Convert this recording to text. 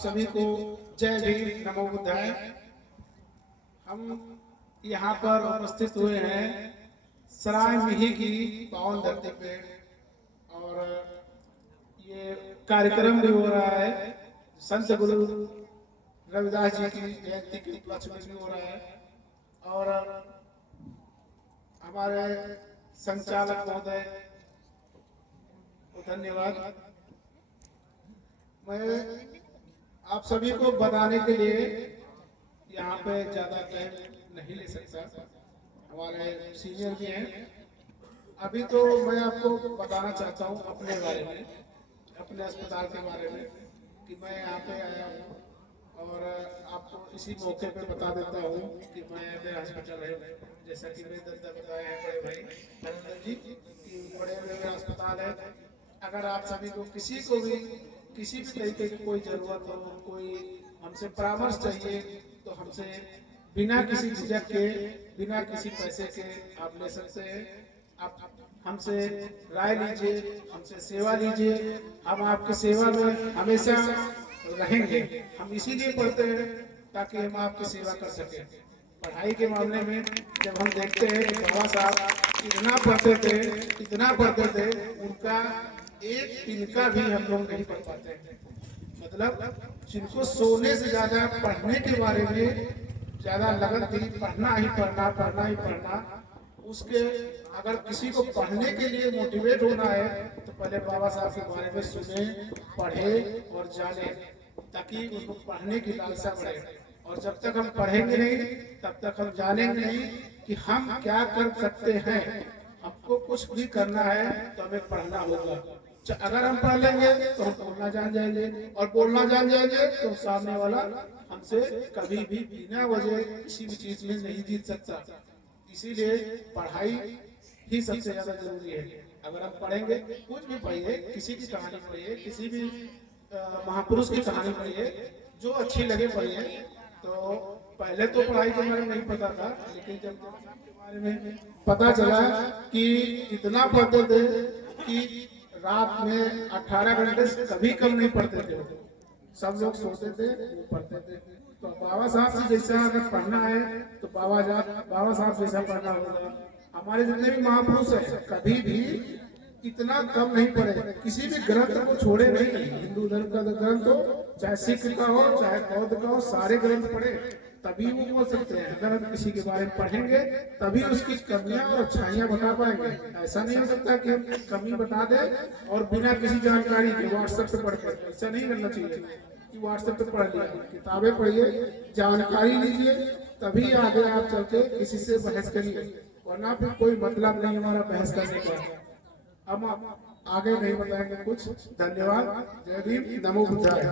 सभी को जय भीम नमो बुद्धाय। हम यहाँ पर उपस्थित हुए हैं सराय मिही की पावन धरती पे और ये कार्यक्रम भी हो रहा है। संत गुरु रविदास जी की जयंती के उपलक्ष्य में भी हो रहा है और हमारे संचालक महोदय को धन्यवाद। मैं आप सभी को बताने के लिए यहाँ पे ज़्यादा टाइम नहीं ले सकता, हमारे सीनियर भी हैं। अभी तो मैं आपको बताना चाहता हूँ अपने बारे में, अपने अस्पताल के बारे में कि मैं यहाँ पे आया हूँ और आपको इसी मौके पे बता देता हूँ कि मैं मेरा अस्पताल है, जैसा कि मेरे दादा बताया है बड़े भाई नरेंद्र जी कि बड़े मेरा अस्पताल है। अगर आप सभी को किसी भी तरीके की कोई ज़रूरत हो, कोई हमसे परामर्श चाहिए तो हमसे बिना किसी झिझक के, बिना किसी पैसे के आप ले सकते हैं। आप हमसे राय लीजिए, हमसे सेवा लीजिए। हम आपकी सेवा में हमेशा रहेंगे। हम इसीलिए पढ़ते हैं ताकि हम आपकी सेवा कर सकें। पढ़ाई के मामले में जब हम देखते हैं कि बाबा साहब इतना पढ़ते थे, उनका एक तिनका भी हम लोग नहीं पढ़ पाते हैं। मतलब जिनको सोने से ज्यादा पढ़ने के बारे में ज्यादा लगन थी, पढ़ना ही पढ़ना, उसके अगर किसी को पढ़ने के लिए मोटिवेट होना है तो पहले बाबा साहब के बारे में सुने, पढ़े और जाने, ताकि उसको पढ़ने की लालसा बढ़े। और जब तक हम पढ़ेंगे नहीं तब तक हम जानेंगे नहीं कि हम क्या कर सकते हैं। हमको कुछ भी करना है तो हमें पढ़ना होगा। अगर हम पढ़ लेंगे तो हम बोलना जान जाएंगे और बोलना जान जाएंगे तो सामने वाला हमसे कभी भी बिना वजह किसी भी चीज में नहीं जीत सकता। इसीलिए पढ़ाई ही सबसे ज्यादा जरूरी है। अगर हम पढ़ेंगे, कुछ भी पढ़िए, किसी की कहानी पढ़िए, किसी भी महापुरुष की कहानी पढ़िए, जो अच्छी लगे पढ़िए। तो पहले तो पढ़ाई के बारे में नहीं पता था, लेकिन जब के बारे में पता चला कि इतना पढ़ते थे कि रात में 18 घंटे से कभी कम नहीं पढ़ते थे। सब लोग सोते थे, वो पढ़ते थे। तो बाबा साहब से जैसा अगर पढ़ना है तो बाबा साहब जैसा पढ़ना होगा। हमारे जितने भी महापुरुष हैं कभी भी इतना कम नहीं पढ़े, किसी भी ग्रंथ को छोड़े नहीं। हिंदू धर्म का ग्रंथ हो, चाहे सिख का हो, चाहे बौद्ध का हो, सारे ग्रंथ पढ़े तभी वो बोल सकते हैं। अगर हम किसी के बारे में पढ़ेंगे तभी उसकी कमियां और अच्छाइयां बता पाएंगे। ऐसा नहीं हो सकता कि हम कमी बता दें और बिना किसी जानकारी के व्हाट्सएप पे पढ़ कर, ऐसा नहीं करना चाहिए कि व्हाट्सएप पे पढ़ लिया। किताबें पढ़िए, जानकारी लीजिए, तभी आगे आप चल के किसी से बहस करिए, वरना फिर कोई मतलब नहीं हमारा बहस करने का। हम आगे नहीं बताएंगे कुछ। धन्यवाद। जय भीम, नमो बुद्धाय।